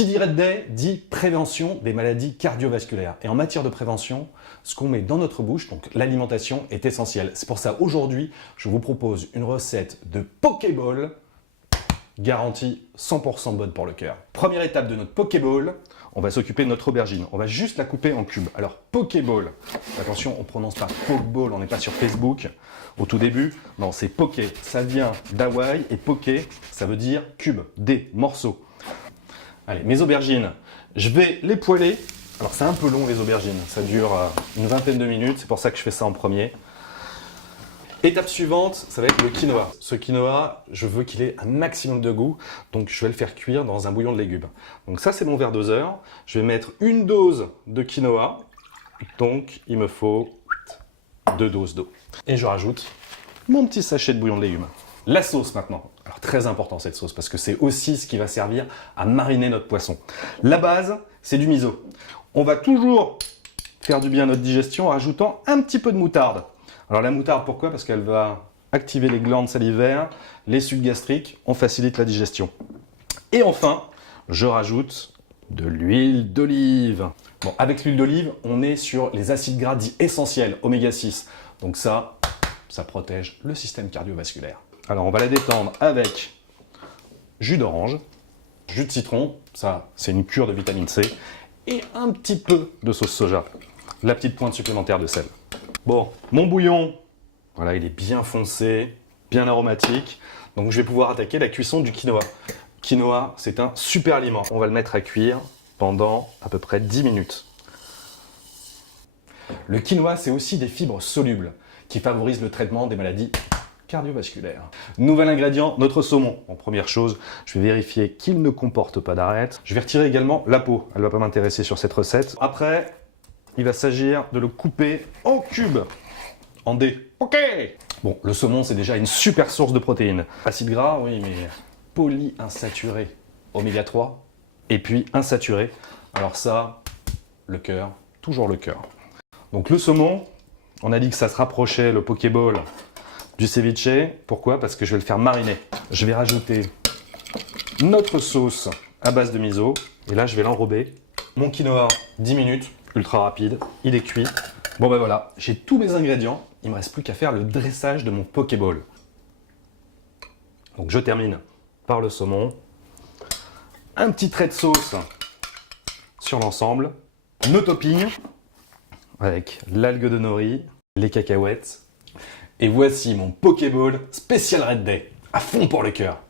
Qui dit Red Day dit prévention des maladies cardiovasculaires. Et en matière de prévention, ce qu'on met dans notre bouche, donc l'alimentation, est essentielle. C'est pour ça aujourd'hui, je vous propose une recette de Pokéball garantie 100% bonne pour le cœur. Première étape de notre Pokéball, on va s'occuper de notre aubergine. On va juste la couper en cubes. Alors Pokéball, attention, on prononce pas Pokeball, on n'est pas sur Facebook. Au tout début, non, c'est Poké. Ça vient d'Hawaï et Poké, ça veut dire cube, des morceaux. Allez, mes aubergines, je vais les poêler. Alors c'est un peu long les aubergines, ça dure une vingtaine de minutes, c'est pour ça que je fais ça en premier. Étape suivante, ça va être le quinoa. Ce quinoa, je veux qu'il ait un maximum de goût, donc je vais le faire cuire dans un bouillon de légumes. Donc ça c'est mon verre doseur. Je vais mettre une dose de quinoa, donc il me faut 2 doses d'eau. Et je rajoute mon petit sachet de bouillon de légumes. La sauce maintenant. Alors très important cette sauce parce que c'est aussi ce qui va servir à mariner notre poisson. La base, c'est du miso. On va toujours faire du bien à notre digestion en rajoutant un petit peu de moutarde. Alors la moutarde, pourquoi? Parce qu'elle va activer les glandes salivaires, les sucs gastriques, on facilite la digestion. Et enfin, je rajoute de l'huile d'olive. Bon, avec l'huile d'olive, on est sur les acides gras dits essentiels, oméga 6. Donc ça protège le système cardiovasculaire. Alors on va la détendre avec jus d'orange, jus de citron, ça c'est une cure de vitamine C, et un petit peu de sauce soja, la petite pointe supplémentaire de sel. Bon, mon bouillon, voilà, il est bien foncé, bien aromatique, donc je vais pouvoir attaquer la cuisson du quinoa. Quinoa, c'est un super aliment. On va le mettre à cuire pendant à peu près 10 minutes. Le quinoa, c'est aussi des fibres solubles qui favorisent le traitement des maladies cardiovasculaires. Nouvel ingrédient, notre saumon. En première chose, je vais vérifier qu'il ne comporte pas d'arêtes. Je vais retirer également la peau, elle ne va pas m'intéresser sur cette recette. Après, il va s'agir de le couper en cubes, en dés. Ok. Bon, le saumon, c'est déjà une super source de protéines. Acides gras, oui, mais polyinsaturés, oméga 3, et puis insaturés. Alors ça, le cœur, toujours le cœur. Donc le saumon, on a dit que ça se rapprochait, le Pokéball, du ceviche. Pourquoi? Parce que je vais le faire mariner. Je vais rajouter notre sauce à base de miso. Et là, je vais l'enrober. Mon quinoa, 10 minutes, ultra rapide. Il est cuit. Bon ben voilà, j'ai tous mes ingrédients. Il ne me reste plus qu'à faire le dressage de mon Pokéball. Donc je termine par le saumon. Un petit trait de sauce sur l'ensemble. Nos toppings avec l'algue de nori, les cacahuètes. Et voici mon Pokéball spécial Red Day, à fond pour le cœur.